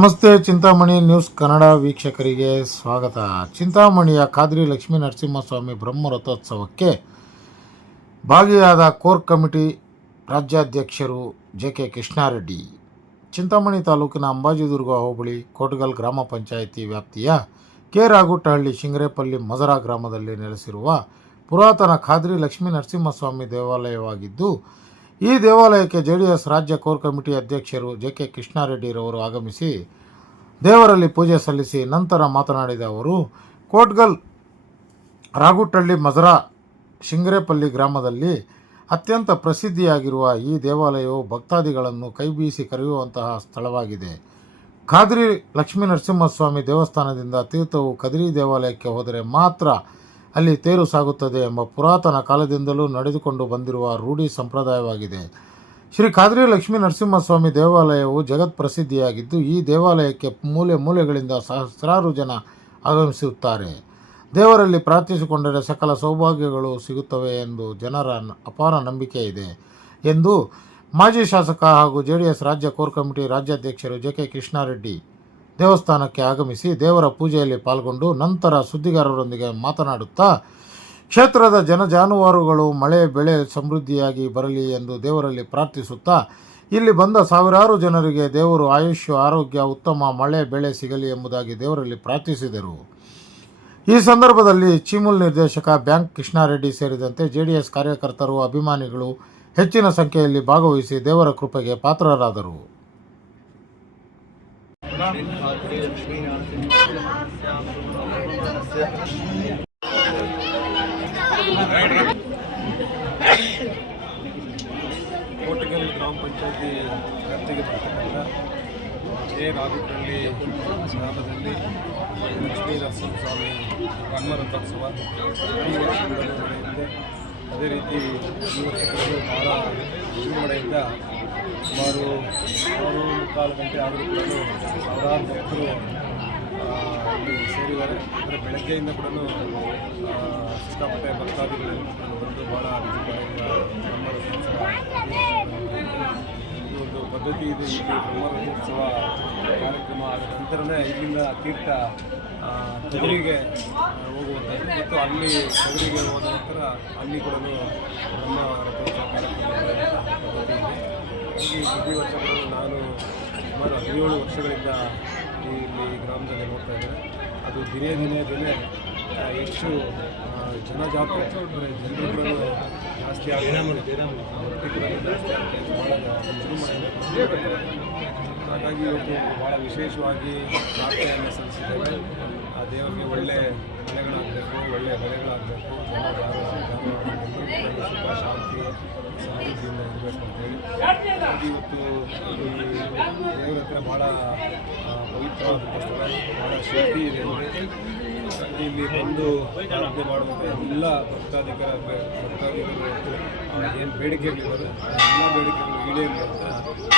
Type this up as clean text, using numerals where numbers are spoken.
ನಮಸ್ತೆ. ಚಿಂತಾಮಣಿ ನ್ಯೂಸ್ ಕನ್ನಡ ವೀಕ್ಷಕರಿಗೆ ಸ್ವಾಗತ. ಚಿಂತಾಮಣಿಯ ಖಾದ್ರಿ ಲಕ್ಷ್ಮೀ ನರಸಿಂಹಸ್ವಾಮಿ ಬ್ರಹ್ಮ ರಥೋತ್ಸವಕ್ಕೆ ಭಾಗಿಯಾದ ಕೋರ್ ಕಮಿಟಿ ರಾಜ್ಯಾಧ್ಯಕ್ಷರು ಜೆ.ಕೆ. ಕೃಷ್ಣಾರೆಡ್ಡಿ. ಚಿಂತಾಮಣಿ ತಾಲೂಕಿನ ಅಂಬಾಜಿದುರ್ಗ ಹೋಬಳಿ ಕೋಟಗಲ್ ಗ್ರಾಮ ಪಂಚಾಯಿತಿ ವ್ಯಾಪ್ತಿಯ ಕೆ. ರಾಗುಟ್ಟಹಳ್ಳಿ ಶಿಂಗರೇಪಲ್ಲಿ ಮಜರಾ ಗ್ರಾಮದಲ್ಲಿ ನೆಲೆಸಿರುವ ಪುರಾತನ ಖಾದ್ರಿ ಲಕ್ಷ್ಮೀ ನರಸಿಂಹಸ್ವಾಮಿ ದೇವಾಲಯವಾಗಿದ್ದು, ಈ ದೇವಾಲಯಕ್ಕೆ ಜೆಡಿಎಸ್ ರಾಜ್ಯ ಕೋರ್ ಕಮಿಟಿ ಅಧ್ಯಕ್ಷರು ಜೆ.ಕೆ. ಕೃಷ್ಣಾರೆಡ್ಡಿರವರು ಆಗಮಿಸಿ ದೇವರಲ್ಲಿ ಪೂಜೆ ಸಲ್ಲಿಸಿ ನಂತರ ಮಾತನಾಡಿದ ಅವರು, ಕೋಟ್ಗಲ್ ರಾಗುಟ್ಟಹಳ್ಳಿ ಮಜರಾ ಶಿಂಗರೇಪಲ್ಲಿ ಗ್ರಾಮದಲ್ಲಿ ಅತ್ಯಂತ ಪ್ರಸಿದ್ಧಿಯಾಗಿರುವ ಈ ದೇವಾಲಯವು ಭಕ್ತಾದಿಗಳನ್ನು ಕೈಬೀಸಿ ಕರೆಯುವಂತಹ ಸ್ಥಳವಾಗಿದೆ. ಖಾದ್ರಿ ಲಕ್ಷ್ಮೀ ನರಸಿಂಹಸ್ವಾಮಿ ದೇವಸ್ಥಾನದಿಂದ ತೀರ್ಥವು ಕದ್ರಿ ದೇವಾಲಯಕ್ಕೆ ಹೋದರೆ ಮಾತ್ರ ಅಲ್ಲಿ ತೇರು ಸಾಗುತ್ತದೆ ಎಂಬ ಪುರಾತನ ಕಾಲದಿಂದಲೂ ನಡೆದುಕೊಂಡು ಬಂದಿರುವ ರೂಢಿ ಸಂಪ್ರದಾಯವಾಗಿದೆ. ಶ್ರೀ ಖಾದ್ರಿ ಲಕ್ಷ್ಮೀ ನರಸಿಂಹಸ್ವಾಮಿ ದೇವಾಲಯವು ಜಗತ್ ಪ್ರಸಿದ್ಧಿಯಾಗಿದ್ದು, ಈ ದೇವಾಲಯಕ್ಕೆ ಮೂಲೆ ಮೂಲೆಗಳಿಂದ ಸಹಸ್ರಾರು ಜನ ಆಗಮಿಸುತ್ತಾರೆ. ದೇವರಲ್ಲಿ ಪ್ರಾರ್ಥಿಸಿಕೊಂಡರೆ ಸಕಲ ಸೌಭಾಗ್ಯಗಳು ಸಿಗುತ್ತವೆ ಎಂದು ಜನರ ಅಪಾರ ನಂಬಿಕೆ ಇದೆ ಎಂದು ಮಾಜಿ ಶಾಸಕ ಹಾಗೂ ಜೆಡಿಎಸ್ ರಾಜ್ಯ ಕೋರ್ ಕಮಿಟಿ ರಾಜ್ಯಾಧ್ಯಕ್ಷರು ಜೆ.ಕೆ. ಕೃಷ್ಣಾರೆಡ್ಡಿ ದೇವಸ್ಥಾನಕ್ಕೆ ಆಗಮಿಸಿ ದೇವರ ಪೂಜೆಯಲ್ಲಿ ಪಾಲ್ಗೊಂಡು ನಂತರ ಸುದ್ದಿಗಾರರೊಂದಿಗೆ ಮಾತನಾಡುತ್ತಾ, ಕ್ಷೇತ್ರದ ಜಾನುವಾರುಗಳು ಮಳೆ ಬೆಳೆ ಸಮೃದ್ಧಿಯಾಗಿ ಬರಲಿ ಎಂದು ದೇವರಲ್ಲಿ ಪ್ರಾರ್ಥಿಸುತ್ತಾ, ಇಲ್ಲಿ ಬಂದ ಸಾವಿರಾರು ಜನರಿಗೆ ದೇವರು ಆಯುಷ್ಯ ಆರೋಗ್ಯ ಉತ್ತಮ ಮಳೆ ಬೆಳೆ ಸಿಗಲಿ ಎಂಬುದಾಗಿ ದೇವರಲ್ಲಿ ಪ್ರಾರ್ಥಿಸಿದರು. ಈ ಸಂದರ್ಭದಲ್ಲಿ ಚಿಮುಲ್ ನಿರ್ದೇಶಕ ಬ್ಯಾಂಕ್ ಕೃಷ್ಣಾರೆಡ್ಡಿ ಸೇರಿದಂತೆ ಜೆಡಿಎಸ್ ಕಾರ್ಯಕರ್ತರು ಅಭಿಮಾನಿಗಳು ಹೆಚ್ಚಿನ ಸಂಖ್ಯೆಯಲ್ಲಿ ಭಾಗವಹಿಸಿ ದೇವರ ಕೃಪೆಗೆ ಪಾತ್ರರಾದರು. ಕೋಟಗಲ್ ಗ್ರಾಮ ಪಂಚಾಯತಿ ವ್ಯಾಪ್ತಿಗೆ ಬರ್ತಕ್ಕಂಥ ಕೆ. ರಾಗುಟ್ಟಹಳ್ಳಿ ಗ್ರಾಮದಲ್ಲಿ ಲಕ್ಷ್ಮೀ ನರಸಿಂಹಸ್ವಾಮಿ ಬ್ರಹ್ಮ ರಥೋತ್ಸವ ಈ ವರ್ಷಗಳು ನಡೆಯುತ್ತೆ. ಅದೇ ರೀತಿ ಈ ವರ್ಷಗಳು ಬಹಳ ವಿಜೃಂಭಣೆಯಿಂದ ಸುಮಾರು 6:45 ಗಂಟೆ ಆದರೂ ಕೂಡ ಸಾವಿರಾರು ಭಕ್ತರು ಇಲ್ಲಿ ಸೇರಿದ್ದಾರೆ. ಅಂದರೆ ಬೆಳಗ್ಗೆಯಿಂದ ಕೂಡ ಸಿಕ್ಕಾಪಟ್ಟೆ ಭಕ್ತಾದಿಗಳು ಬಂದು ಭಾಳ ವಿಜೃಂಭಣೆಯಿಂದ ಬ್ರಹ್ಮ ರಥೋತ್ಸವ ಈ ಒಂದು ಪದ್ಧತಿ ಇದೆ. ಇಲ್ಲಿ ಬ್ರಹ್ಮ ರಥೋತ್ಸವ ಕಾರ್ಯಕ್ರಮ ಆದ ನಂತರನೇ ಇಲ್ಲಿಂದ ತೀರ್ಥ ಕದ್ರಿಗೆ ಹೋಗುವಂಥದ್ದು ಮತ್ತು ಅಲ್ಲಿ ಕದ್ರಿಗೆ ಹೋದ ನಂತರ ಅಲ್ಲಿ ಕೂಡ ಬ್ರಹ್ಮ ರಥೋತ್ಸವ ಕಾರ್ಯಕ್ರಮ ಪದ್ಧತಿ ಇದೆ. ಈ ಪ್ರತಿ ವರ್ಷಗಳು ನಾನು ಸುಮಾರು 17 ವರ್ಷಗಳಿಂದ ಇಲ್ಲಿ ಗ್ರಾಮದಲ್ಲಿ ನೋಡ್ತಾ ಇದ್ದೇನೆ. ಅದು ದಿನೇ ಹೆಚ್ಚು ಜನಜಾತ್ರೆ ಜನರು ಕೂಡ ಜಾಸ್ತಿ ಆಗಿದೆ, ಭಕ್ತಿ ಕೂಡ ಜಾಸ್ತಿ ಆಗಿದೆ, ಭಾಳ ವಿಜೃಂಭಣೆಯಿಂದ. ಹಾಗಾಗಿ ಇವತ್ತು ಭಾಳ ವಿಶೇಷವಾಗಿ ಪ್ರಾರ್ಥನೆಯನ್ನು ಸಲ್ಲಿಸಿದ್ದೇವೆ. ಆ ದೇವರಿಗೆ ಒಳ್ಳೆ ಮಳೆಗಳಾಗಬೇಕು, ಒಳ್ಳೆಯ ಬೆಳೆಗಳಾಗಬೇಕು, ಜನರು ಸುಖ ಶಾಂತಿ ಸಮೃದ್ಧಿಯಿಂದ ಇರಬೇಕು ಅಂತೇಳಿ ಇವತ್ತು ಈ ದೇವರ ಹತ್ರ ಭಾಳ ಪವಿತ್ರವಾದಂಥ ಸ್ಥಳ, ಭಾಳ ಶಕ್ತಿ ಇದೆ. ಇಲ್ಲಿ ಬಂದು ಪ್ರಾರ್ಥನೆ ಮಾಡುವಂಥ ಎಲ್ಲ ಭಕ್ತಾದಿಗಳು ಏನು ಬೇಡಿಕೆಗಳಿದ್ದಾರೆ ಎಲ್ಲ ಬೇಡಿಕೆಗಳು ಈಡೇರಲಿ ಅಂತ ಹೋಗ್ಕೊಂಡು